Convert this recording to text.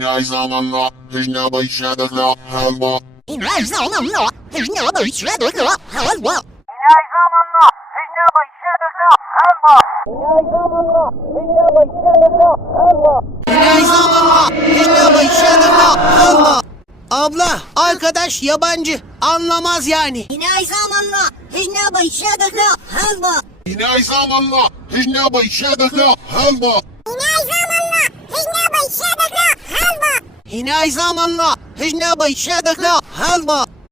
إنها زماننا هجنا بيشادك لا هلبا إنها زماننا هجنا بيشادك لا هلبا İnay zamanla hicne başladıkla helva. İnay zamanla hicne başladıkla helva. İnay zamanla hicne başladıkla helva. Abla, arkadaş yabancı, anlamaz yani. إنها زماننا هجنا بيشادك لا هلبا إنها زماننا هجنا بيشادك لا هلبا إنها زماننا هجنا بيشادك لا هلبا İnay zamanla hicne başladıkla helva.